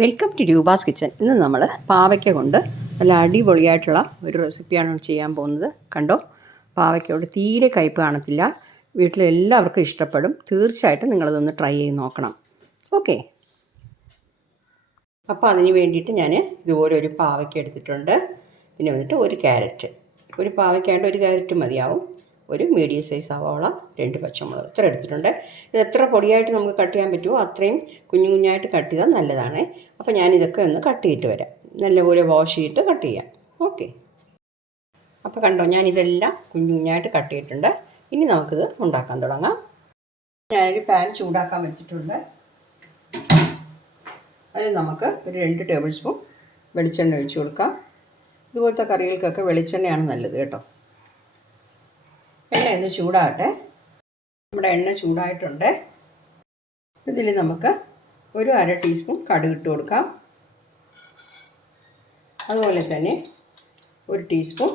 Welcome to Roopa's kitchen ഇന്ന് നമ്മൾ പാവയ്ക്ക കൊണ്ട് നല്ല അടിപൊളിയായിട്ടുള്ള ഒരു റെസിപ്പിയാണ് ചെയ്യാൻ പോകുന്നത്. കണ്ടോ? പാവയ്ക്കോട് തീരെ കയ്പ് കാണത്തില്ല. വീട്ടിലെല്ലാവർക്കും ഇഷ്ടപ്പെടും. തീർച്ചയായിട്ടും നിങ്ങളതൊന്ന് ട്രൈ ചെയ്ത് നോക്കണം. ഓക്കെ അപ്പോൾ അതിന് വേണ്ടിയിട്ട് ഞാൻ ഇതുപോലെ ഒരു പാവയ്ക്ക എടുത്തിട്ടുണ്ട്. പിന്നെ വന്നിട്ട് ഒരു ക്യാരറ്റ് ഒരു പാവയ്ക്കായിട്ട് ഒരു ക്യാരറ്റ് മതിയാവും. ഒരു മീഡിയം സൈസ് സവാള രണ്ട് പച്ചമുളക്. ഇത്ര എടുത്തിട്ടുണ്ട്. ഇത് എത്ര പൊടിയായിട്ട് നമുക്ക് കട്ട് ചെയ്യാൻ പറ്റുമോ അത്രയും കുഞ്ഞു കുഞ്ഞായിട്ട് കട്ട് ചെയ്താൽ നല്ലതാണ്. അപ്പോൾ ഞാനിതൊക്കെ ഒന്ന് കട്ട് ചെയ്തിട്ട് വരാം. നല്ലപോലെ വാഷ് ചെയ്തിട്ട് കട്ട് ചെയ്യാം. ഓക്കെ അപ്പോൾ കണ്ടോ ഞാനിതെല്ലാം കുഞ്ഞു കുഞ്ഞായിട്ട് കട്ട് ചെയ്തിട്ടുണ്ട്. ഇനി നമുക്കിത് ഉണ്ടാക്കാൻ തുടങ്ങാം. ഞാനൊരു പാൻ ചൂടാക്കാൻ വെച്ചിട്ടുണ്ട്. അതിൽ നമുക്ക് ഒരു രണ്ട് ടേബിൾ സ്പൂൺ വെളിച്ചെണ്ണ ഒഴിച്ചു കൊടുക്കാം. ഇതുപോലത്തെ കറികൾക്കൊക്കെ വെളിച്ചെണ്ണയാണ് നല്ലത് കേട്ടോ. എണ്ണ ഒന്ന് ചൂടാകട്ടെ. നമ്മുടെ എണ്ണ ചൂടായിട്ടുണ്ട്. ഇതിൽ നമുക്ക് ഒരു അര ടീസ്പൂൺ കടുക് ഇട്ട് കൊടുക്കാം. അതുപോലെ തന്നെ ഒരു ടീസ്പൂൺ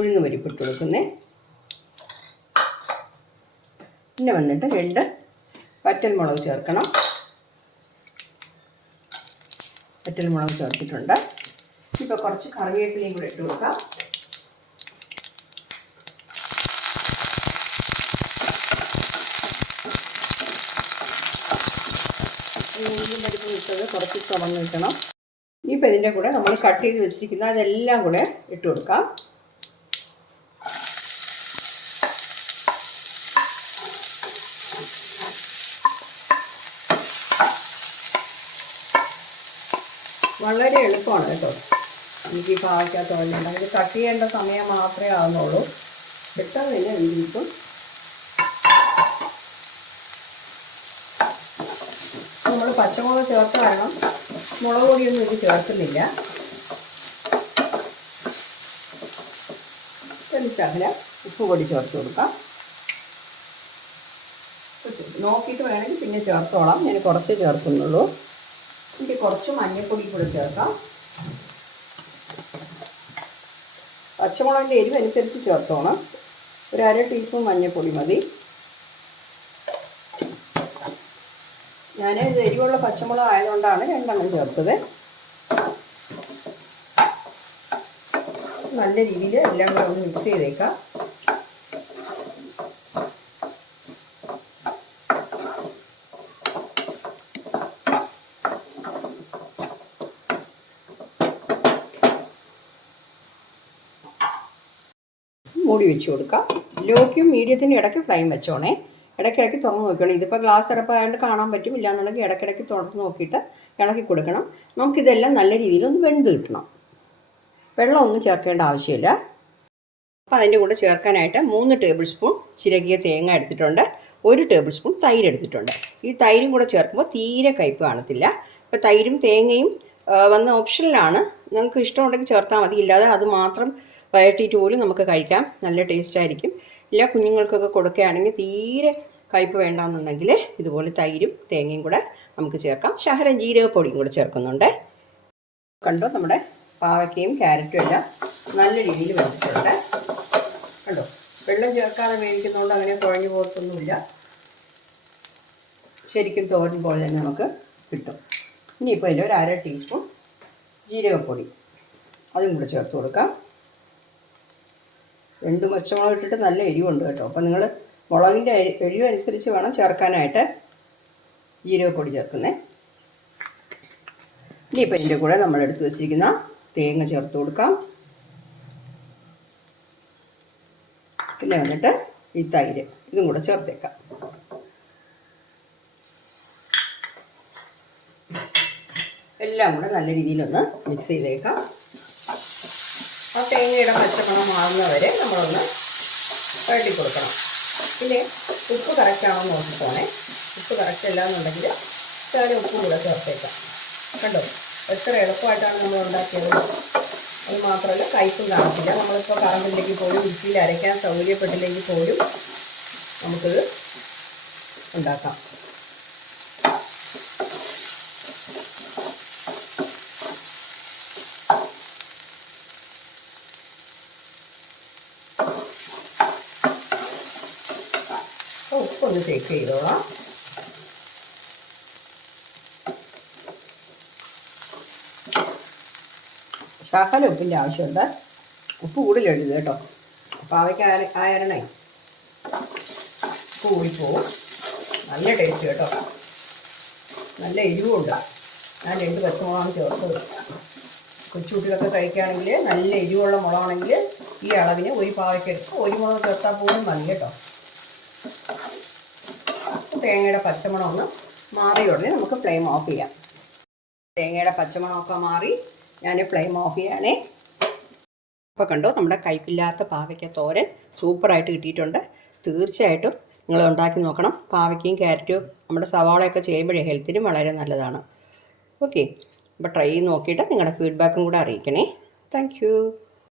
ഉഴുന്ന് പരിപ്പ് ഇട്ട് കൊടുക്കുന്നേ. പിന്നെ വന്നിട്ട് രണ്ട് വറ്റൽമുളക് ചേർക്കണം. വറ്റൽമുളക് ചേർത്തിട്ടുണ്ട്. ഇപ്പോൾ കുറച്ച് കറിവേപ്പിലയും കൂടെ ഇട്ട് കൊടുക്കാം. ഉള്ളിയും പരിപ്പും ഇട്ടത് കുറച്ച് ചുമന്ന് വെക്കണം. ഇനിയിപ്പോൾ ഇതിന്റെ കൂടെ നമ്മൾ കട്ട് ചെയ്ത് വെച്ചിരിക്കുന്ന അതെല്ലാം കൂടെ ഇട്ട് കൊടുക്കാം. വളരെ എളുപ്പമാണ് കേട്ടോ. എനിക്ക് ഈ പാവയ്ക്കകത്ത് തോന്നുന്നുണ്ട് ഇത് കട്ട് ചെയ്യേണ്ട സമയം മാത്രമേ ആകുന്നുള്ളൂ പെട്ടെന്ന് തന്നെ എനിക്കിപ്പം നമ്മൾ പച്ചമുളക് ചേർത്ത് കാരണം മുളക് പൊടിയൊന്നും ഇത് ചേർക്കുന്നില്ല. ഒരു ഉപ്പ് പൊടി ചേർത്ത് കൊടുക്കാം. നോക്കിയിട്ട് വേണമെങ്കിൽ പിന്നെ ചേർത്തോളാം. ഞാൻ കുറച്ച് ചേർക്കുന്നുള്ളൂ. എനിക്ക് കുറച്ച് മഞ്ഞൾപ്പൊടി കൂടെ ചേർക്കാം. പച്ചമുളകിന്റെ എരിവ് അനുസരിച്ച് ചേർത്തോണം. ഒരു അര ടീസ്പൂൺ മഞ്ഞൾപ്പൊടി മതി. ഞാൻ എരിവുള്ള പച്ചമുളക് ആയതുകൊണ്ടാണ് രണ്ടെണ്ണം ചേർത്തത്. നല്ല രീതിയിൽ എല്ലാം കൂടെ ഒന്ന് മിക്സ് ചെയ്തേക്കാം. മൂടി വെച്ച് കൊടുക്കാം. ലോക്കും മീഡിയത്തിന്റെ ഇടയ്ക്ക് ഫ്ലെയിം വെച്ചോണേ. ഇടയ്ക്കിടയ്ക്ക് തുറന്ന് നോക്കണം ഇതിപ്പോൾ ഗ്ലാസ് അടപ്പായതുകൊണ്ട് കാണാൻ പറ്റും ഇല്ലാന്നുണ്ടെങ്കിൽ ഇടയ്ക്കിടയ്ക്ക് തുറന്ന് നോക്കിയിട്ട് ഇളക്കി കൊടുക്കണം. നമുക്കിതെല്ലാം നല്ല രീതിയിൽ ഒന്ന് വെന്ത് കിട്ടണം. വെള്ളമൊന്നും ചേർക്കേണ്ട ആവശ്യമില്ല. അപ്പോൾ അതിന്റെ കൂടെ ചേർക്കാനായിട്ട് മൂന്ന് ടേബിൾ സ്പൂൺ ചിരകിയ തേങ്ങ എടുത്തിട്ടുണ്ട്. ഒരു ടേബിൾ സ്പൂൺ തൈര് എടുത്തിട്ടുണ്ട്. ഈ തൈരും കൂടെ ചേർക്കുമ്പോൾ തീരെ കയ്പ് കാണത്തില്ല. ഇപ്പോൾ തൈരും തേങ്ങയും വന്ന ഓപ്ഷനിലാണ് നിങ്ങൾക്ക് ഇഷ്ടമുണ്ടെങ്കിൽ ചേർത്താൽ മതി. ഇല്ലാതെ അത് മാത്രം വഴറ്റിയിട്ട് പോലും നമുക്ക് കഴിക്കാം. നല്ല ടേസ്റ്റ് ആയിരിക്കും. ഇല്ല കുഞ്ഞുങ്ങൾക്കൊക്കെ കൊടുക്കുകയാണെങ്കിൽ തീരെ കയ്പ്പ് വേണ്ടാന്നുണ്ടെങ്കിൽ ഇതുപോലെ തൈരും തേങ്ങയും കൂടെ നമുക്ക് ചേർക്കാം. ശഹരം ജീരകപ്പൊടിയും കൂടെ ചേർക്കുന്നുണ്ട്. കണ്ടോ? നമ്മുടെ പാവയ്ക്കയും ക്യാരറ്റും എല്ലാം നല്ല രീതിയിൽ വെച്ചിട്ടുണ്ട് കണ്ടോ? വെള്ളം ചേർക്കാതെ വേവിക്കുന്നതുകൊണ്ട് അങ്ങനെ കുഴഞ്ഞു പോകത്തൊന്നുമില്ല. ശരിക്കും തോരൻ പോലെ തന്നെ നമുക്ക് കിട്ടും. ഇനിയിപ്പോൾ ഇതിൽ ഒരു അര ടീസ്പൂൺ ജീരകപ്പൊടി അതും കൂടെ ചേർത്ത് കൊടുക്കാം. രണ്ട് പച്ചമുളക് ഇട്ടിട്ട് നല്ല എരിവുണ്ട് കേട്ടോ. അപ്പോൾ നിങ്ങൾ മുളകിന്റെ എരിവ് അനുസരിച്ച് വേണം ചേർക്കാനായിട്ട് ജീരകപ്പൊടി ചേർക്കുന്നത് ഇനിയിപ്പോൾ ഇതിന്റെ കൂടെ നമ്മൾ എടുത്ത് വെച്ചിരിക്കുന്ന തേങ്ങ ചേർത്ത് കൊടുക്കാം. പിന്നെ വന്നിട്ട് ഈ തൈര് ഇതും കൂടെ ചേർത്തേക്കാം. എല്ലാം കൂടെ നല്ല രീതിയിലൊന്ന് മിക്സ് ചെയ്തേക്കാം. ആ തേങ്ങയുടെ പച്ചമണം മാറുന്നവരെ നമ്മളൊന്ന് വഴട്ടി കൊടുക്കണം. പിന്നെ ഉപ്പ് കറക്റ്റാണോ നോക്കിക്കോണേ ഉപ്പ് കറക്റ്റ് അല്ല എന്നുണ്ടെങ്കിൽ ചെറിയ ഉപ്പും കൂടെ ചേർത്തേക്കാം കണ്ടോ? എത്ര എളുപ്പമായിട്ടാണ് നമ്മൾ ഉണ്ടാക്കിയത്. അത് മാത്രമല്ല കയ്പും കാണത്തില്ല നമ്മളിപ്പോൾ കറണ്ടില്ലെങ്കിൽ പോലും മിക്സിയിൽ അരയ്ക്കാൻ സൗകര്യപ്പെട്ടില്ലെങ്കിൽ പോലും നമുക്കിത് ഉണ്ടാക്കാം. ഉപ്പൊന്ന് ചെക്ക് ചെയ്തോളാം ശകല ഉപ്പിന്റെ ആവശ്യമുണ്ട് ഉപ്പ് കൂടുതലെഴുതുക കേട്ടോ പാവയ്ക്ക് ആയ ആയരണേ ഉപ്പ് കൂടിപ്പോവും നല്ല ടേസ്റ്റ് കേട്ടോ നല്ല എരിവുണ്ട് ഞാൻ രണ്ട് പച്ചമുളകാണ് ചേർത്തത് കൊച്ചുകുട്ടികളൊക്കെ കഴിക്കുകയാണെങ്കിൽ നല്ല എരിവുള്ള മുളകാണെങ്കിൽ ഈ അളവിന് ഒരു പാവയ്ക്ക് എടുത്ത് ഒരു മുളക് ചേർത്താൽ പോലും മതി കേട്ടോ തേങ്ങയുടെ പച്ചമണം ഒന്ന് മാറിയ ഉടനെ നമുക്ക് ഫ്ലെയിം ഓഫ് ചെയ്യാം. തേങ്ങയുടെ പച്ചമണമൊക്കെ മാറി ഞാൻ ഫ്ലെയിം ഓഫ് ചെയ്യാനേ അപ്പോൾ കണ്ടോ നമ്മുടെ കയ്പില്ലാത്ത പാവയ്ക്ക തോരൻ സൂപ്പറായിട്ട് കിട്ടിയിട്ടുണ്ട്. തീർച്ചയായിട്ടും നിങ്ങൾ ഉണ്ടാക്കി നോക്കണം. പാവയ്ക്കയും ക്യാരറ്റും നമ്മുടെ സവാളയൊക്കെ ചെയ്യുമ്പോഴേ ഹെൽത്തിനും വളരെ നല്ലതാണ്. ഓക്കെ അപ്പോൾ ട്രൈ ചെയ്ത് നോക്കിയിട്ട് നിങ്ങളുടെ ഫീഡ്ബാക്കും കൂടെ അറിയിക്കണേ. താങ്ക്